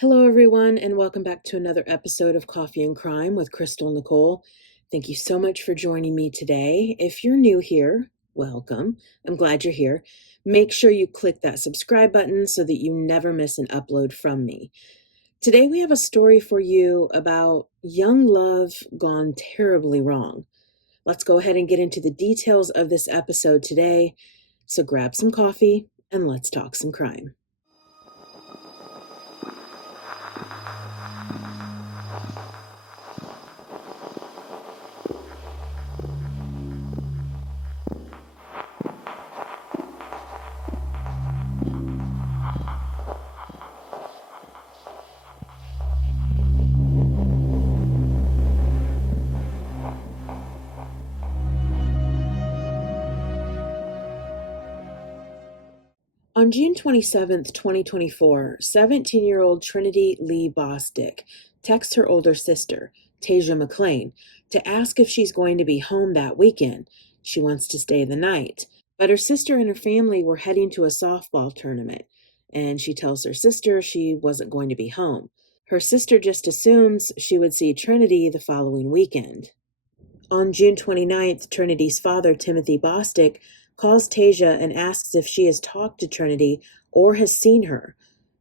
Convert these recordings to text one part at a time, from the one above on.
Hello, everyone, and welcome back to another episode of Coffee and Crime with Crystal Nichole. Thank you so much for joining me today. If you're new here, welcome. I'm glad you're here. Make sure you click that subscribe button so that you never miss an upload from me. Today, we have a story for you about young love gone terribly wrong. Let's go ahead and get into the details of this episode today. So grab some coffee and let's talk some crime. On June 27th, 2024, 17-year-old Trinity Lee Bostic texts her older sister, Tasia McLean, to ask if she's going to be home that weekend. She wants to stay the night. But her sister and her family were heading to a softball tournament, and she tells her sister she wasn't going to be home. Her sister just assumes she would see Trinity the following weekend. On June 29th, Trinity's father, Timothy Bostic, calls Tasia and asks if she has talked to Trinity or has seen her.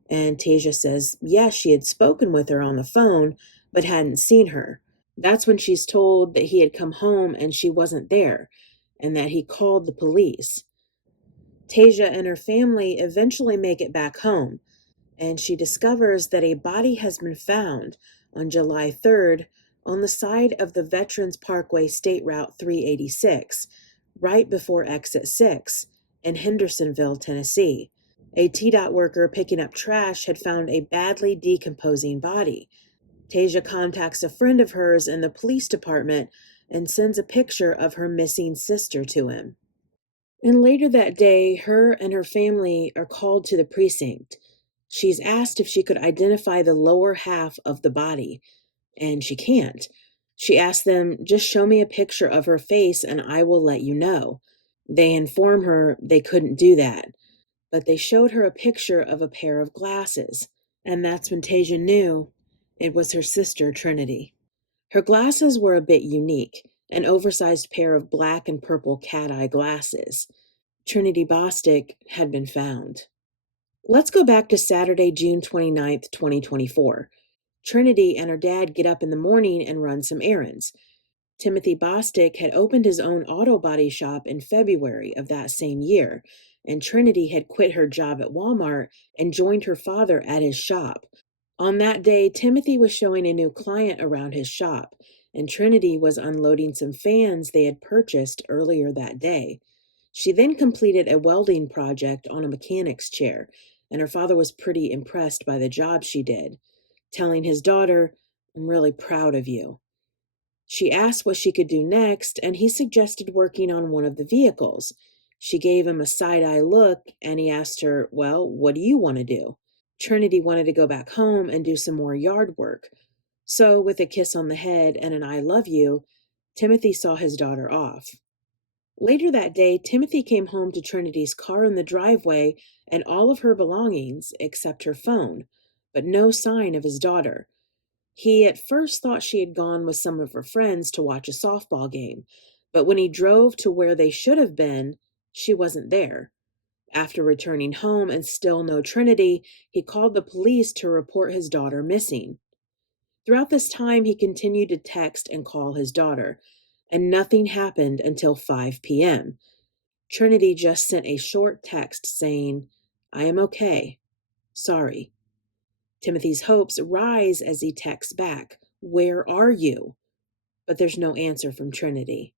And Tasia says, yes, she had spoken with her on the phone, but hadn't seen her. That's when she's told that he had come home and she wasn't there, and that he called the police. Tasia and her family eventually make it back home, and she discovers that a body has been found on July 3rd on the side of the Veterans Parkway State Route 386, right before Exit 6 in Hendersonville, Tennessee. A TDOT worker picking up trash had found a badly decomposing body. Tasia contacts a friend of hers in the police department and sends a picture of her missing sister to him. And later that day, her and her family are called to the precinct. She's asked if she could identify the lower half of the body, and she can't. She asks them, just show me a picture of her face and I will let you know. They inform her they couldn't do that, but they showed her a picture of a pair of glasses, and that's when Tasia knew it was her sister, Trinity. Her glasses were a bit unique, an oversized pair of black and purple cat-eye glasses. Trinity Bostic had been found. Let's go back to Saturday, June 29th, 2024. Trinity and her dad get up in the morning and run some errands. Timothy Bostic had opened his own auto body shop in February of that same year, and Trinity had quit her job at Walmart and joined her father at his shop. On that day, Timothy was showing a new client around his shop, and Trinity was unloading some fans they had purchased earlier that day. She then completed a welding project on a mechanic's chair, and her father was pretty impressed by the job she did, telling his daughter, I'm really proud of you. She asked what she could do next, and he suggested working on one of the vehicles. She gave him a side-eye look, and he asked her, well, what do you want to do? Trinity wanted to go back home and do some more yard work. So, with a kiss on the head and an I love you, Timothy saw his daughter off. Later that day, Timothy came home to Trinity's car in the driveway and all of her belongings except her phone, but no sign of his daughter. He at first thought she had gone with some of her friends to watch a softball game, but when he drove to where they should have been, she wasn't there. After returning home and still no Trinity, he called the police to report his daughter missing. Throughout this time, he continued to text and call his daughter, and nothing happened until 5 p.m. Trinity just sent a short text saying, I am okay. Sorry. Timothy's hopes rise as he texts back, where are you? But there's no answer from Trinity.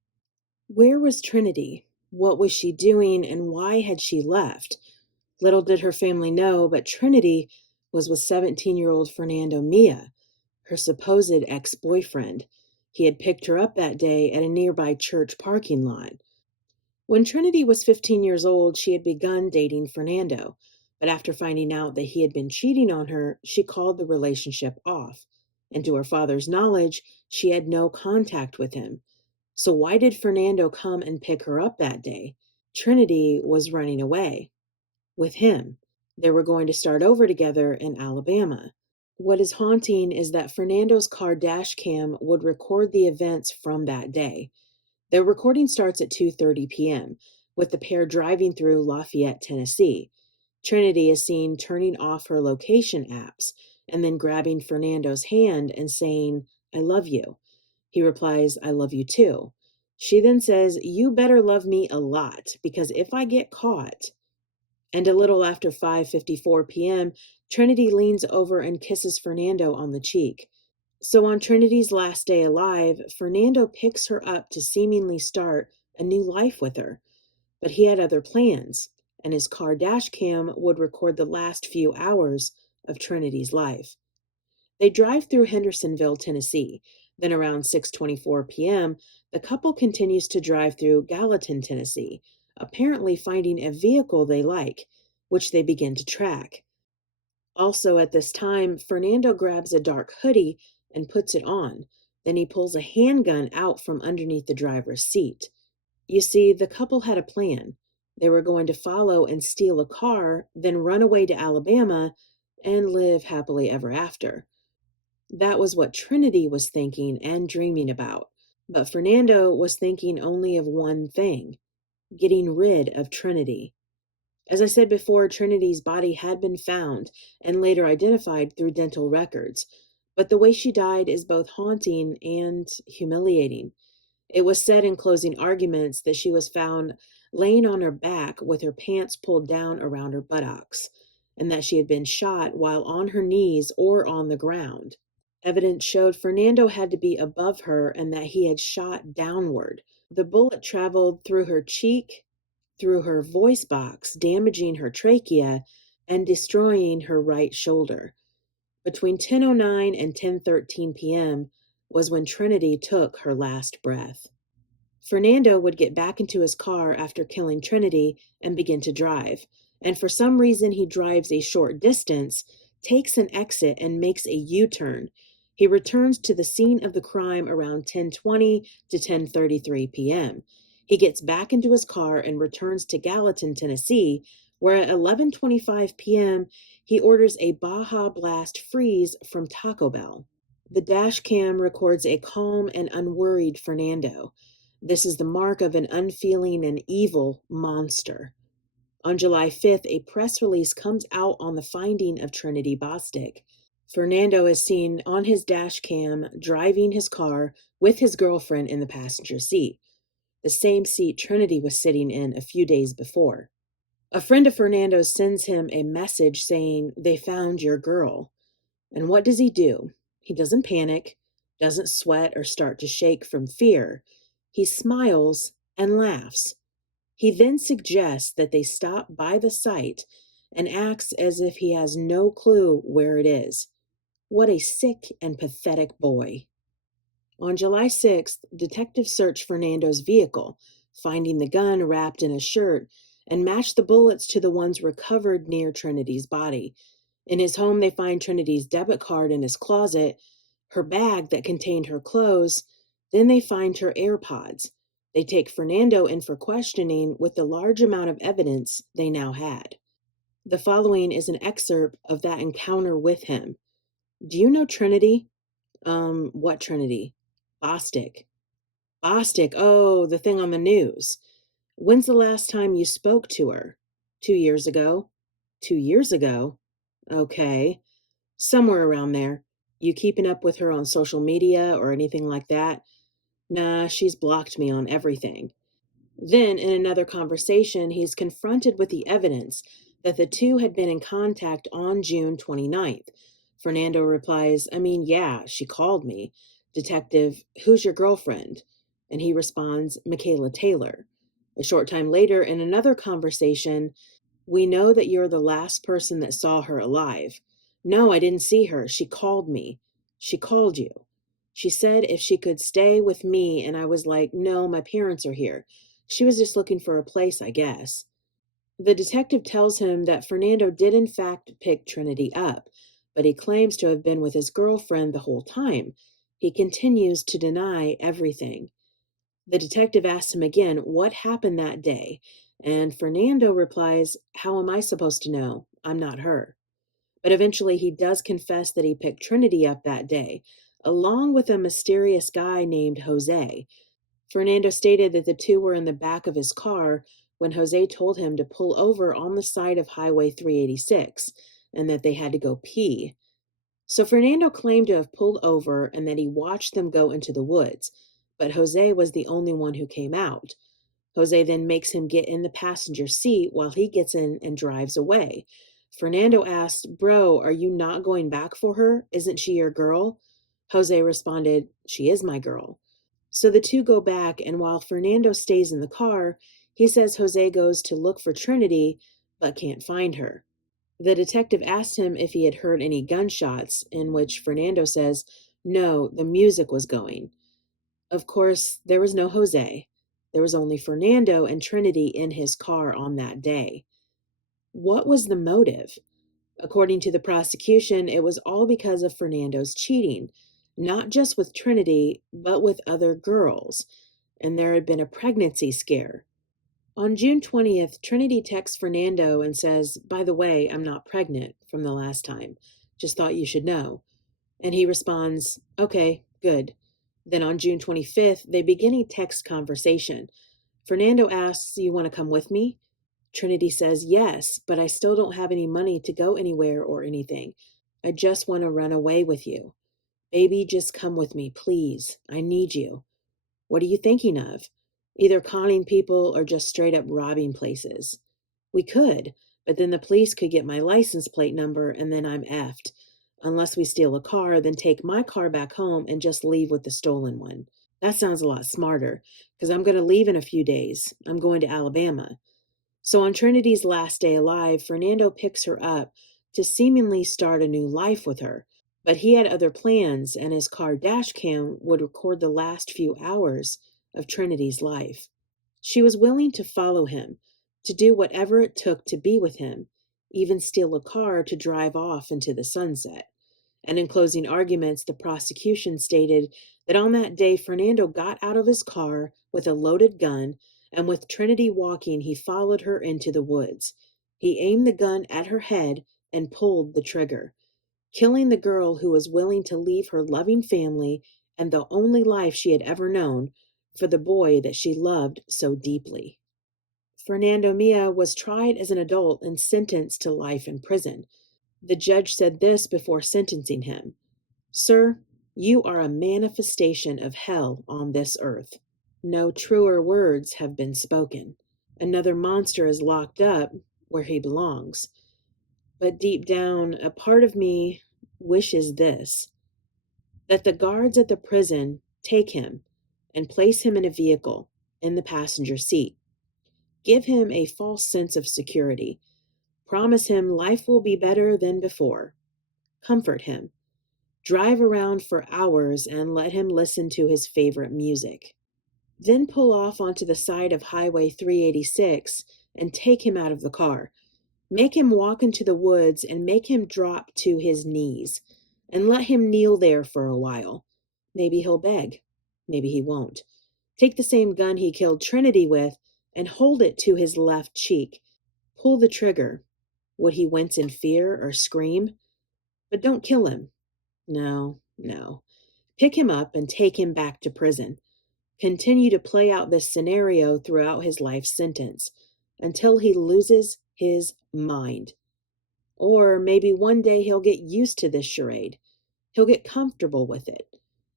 Where was Trinity? What was she doing, and why had she left? Little did her family know, but Trinity was with 17-year-old Fernando Mia, her supposed ex-boyfriend. He had picked her up that day at a nearby church parking lot. When Trinity was 15 years old, she had begun dating Fernando, but after finding out that he had been cheating on her, she called the relationship off, and to her father's knowledge, she had no contact with him. So why did Fernando come and pick her up that day? Trinity was running away with him. They were going to start over together in Alabama. What is haunting is that Fernando's car dash cam would record the events from that day. The recording starts at 2:30 p.m., with the pair driving through Lafayette, Tennessee. Trinity is seen turning off her location apps and then grabbing Fernando's hand and saying, "I love you." He replies, "I love you too." She then says, "You better love me a lot, because if I get caught..." And a little after 5:54 p.m., Trinity leans over and kisses Fernando on the cheek. So on Trinity's last day alive, Fernando picks her up to seemingly start a new life with her. But he had other plans, and his car dash cam would record the last few hours of Trinity's life. They drive through Hendersonville, Tennessee. Then around 6:24 p.m., the couple continues to drive through Gallatin, Tennessee, apparently finding a vehicle they like, which they begin to track. Also at this time, Fernando grabs a dark hoodie and puts it on. Then he pulls a handgun out from underneath the driver's seat. You see, the couple had a plan. They were going to follow and steal a car, then run away to Alabama and live happily ever after. That was what Trinity was thinking and dreaming about. But Fernando was thinking only of one thing: getting rid of Trinity. As I said before, Trinity's body had been found and later identified through dental records. But the way she died is both haunting and humiliating. It was said in closing arguments that she was found laying on her back with her pants pulled down around her buttocks, and that she had been shot while on her knees or on the ground. Evidence showed Fernando had to be above her and that he had shot downward. The bullet traveled through her cheek, through her voice box, damaging her trachea and destroying her right shoulder. Between 10:09 and 10:13 p.m. was when Trinity took her last breath. Fernando would get back into his car after killing Trinity and begin to drive. And for some reason, he drives a short distance, takes an exit, and makes a U-turn. He returns to the scene of the crime around 10:20 to 10:33 p.m. He gets back into his car and returns to Gallatin, Tennessee, where at 11:25 p.m. he orders a Baja Blast Freeze from Taco Bell. The dash cam records a calm and unworried Fernando. This is the mark of an unfeeling and evil monster. On July 5th, a press release comes out on the finding of Trinity Bostic. Fernando is seen on his dash cam driving his car with his girlfriend in the passenger seat, the same seat Trinity was sitting in a few days before. A friend of Fernando's sends him a message saying, "They found your girl." And what does he do? He doesn't panic, doesn't sweat or start to shake from fear. He smiles and laughs. He then suggests that they stop by the site and acts as if he has no clue where it is. What a sick and pathetic boy. On July 6th, detectives search Fernando's vehicle, finding the gun wrapped in a shirt, and match the bullets to the ones recovered near Trinity's body. In his home, they find Trinity's debit card in his closet, her bag that contained her clothes. Then they find her AirPods. They take Fernando in for questioning with the large amount of evidence they now had. The following is an excerpt of that encounter with him. "Do you know Trinity?" What Trinity?" "Bostic." "Bostic, oh, the thing on the news. When's the last time you spoke to her?" 2 years ago." 2 years ago? Okay. Somewhere around there. You keeping up with her on social media or anything like that?" "Nah, she's blocked me on everything." Then, in another conversation, he's confronted with the evidence that the two had been in contact on June 29th. Fernando replies, "I mean, yeah, she called me." Detective, "Who's your girlfriend?" And he responds, "Michaela Taylor." A short time later, in another conversation, "We know that you're the last person that saw her alive." "No, I didn't see her. She called me." "She called you." "She said if she could stay with me, and I was like, no, my parents are here. She was just looking for a place, I guess." The detective tells him that Fernando did in fact pick Trinity up, but he claims to have been with his girlfriend the whole time. He continues to deny everything. The detective asks him again what happened that day, and Fernando replies, "How am I supposed to know? I'm not her." But eventually he does confess that he picked Trinity up that day, along with a mysterious guy named Jose. Fernando stated that the two were in the back of his car when Jose told him to pull over on the side of Highway 386 and that they had to go pee. So Fernando claimed to have pulled over and that he watched them go into the woods, but Jose was the only one who came out. Jose then makes him get in the passenger seat while he gets in and drives away. Fernando asked, "Bro, are you not going back for her? Isn't she your girl?" Jose responded, "She is my girl." So the two go back, and while Fernando stays in the car, he says Jose goes to look for Trinity but can't find her. The detective asked him if he had heard any gunshots, in which Fernando says, "No, the music was going." Of course, there was no Jose. There was only Fernando and Trinity in his car on that day. What was the motive? According to the prosecution, it was all because of Fernando's cheating, not just with Trinity, but with other girls, and there had been a pregnancy scare. On June 20th, Trinity texts Fernando and says, "By the way, I'm not pregnant from the last time. Just thought you should know." And he responds, "Okay, good." Then on June 25th, they begin a text conversation. Fernando asks, "You want to come with me?" Trinity says, "Yes, but I still don't have any money to go anywhere or anything. I just want to run away with you. Baby, just come with me, please. I need you." "What are you thinking of? Either conning people or just straight up robbing places?" "We could, but then the police could get my license plate number and then I'm effed. Unless we steal a car, then take my car back home and just leave with the stolen one." "That sounds a lot smarter, because I'm going to leave in a few days. I'm going to Alabama." So on Trinity's last day alive, Fernando picks her up to seemingly start a new life with her. But he had other plans, and his car dash cam would record the last few hours of Trinity's life. She was willing to follow him, to do whatever it took to be with him, even steal a car to drive off into the sunset. And in closing arguments, the prosecution stated that on that day, Fernando got out of his car with a loaded gun, and with Trinity walking, he followed her into the woods. He aimed the gun at her head and pulled the trigger, killing the girl who was willing to leave her loving family and the only life she had ever known for the boy that she loved so deeply. Fernando Mia was tried as an adult and sentenced to life in prison. The judge said this before sentencing him: "Sir, you are a manifestation of hell on this earth. No truer words have been spoken. Another monster is locked up where he belongs. But deep down, a part of me wishes this: that the guards at the prison take him and place him in a vehicle in the passenger seat. Give him a false sense of security. Promise him life will be better than before. Comfort him. Drive around for hours and let him listen to his favorite music. Then pull off onto the side of Highway 386 and take him out of the car. Make him walk into the woods and make him drop to his knees. And let him kneel there for a while. Maybe he'll beg. Maybe he won't. Take the same gun he killed Trinity with and hold it to his left cheek. Pull the trigger. Would he wince in fear or scream? But don't kill him. No, no. Pick him up and take him back to prison. Continue to play out this scenario throughout his life sentence until he loses his mind. Or maybe one day he'll get used to this charade. He'll get comfortable with it.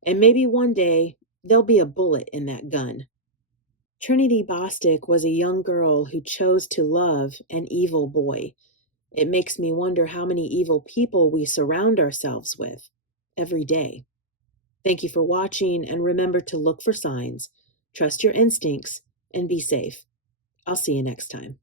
And maybe one day there'll be a bullet in that gun." Trinity Bostic was a young girl who chose to love an evil boy. It makes me wonder how many evil people we surround ourselves with every day. Thank you for watching, and remember to look for signs, trust your instincts, and be safe. I'll see you next time.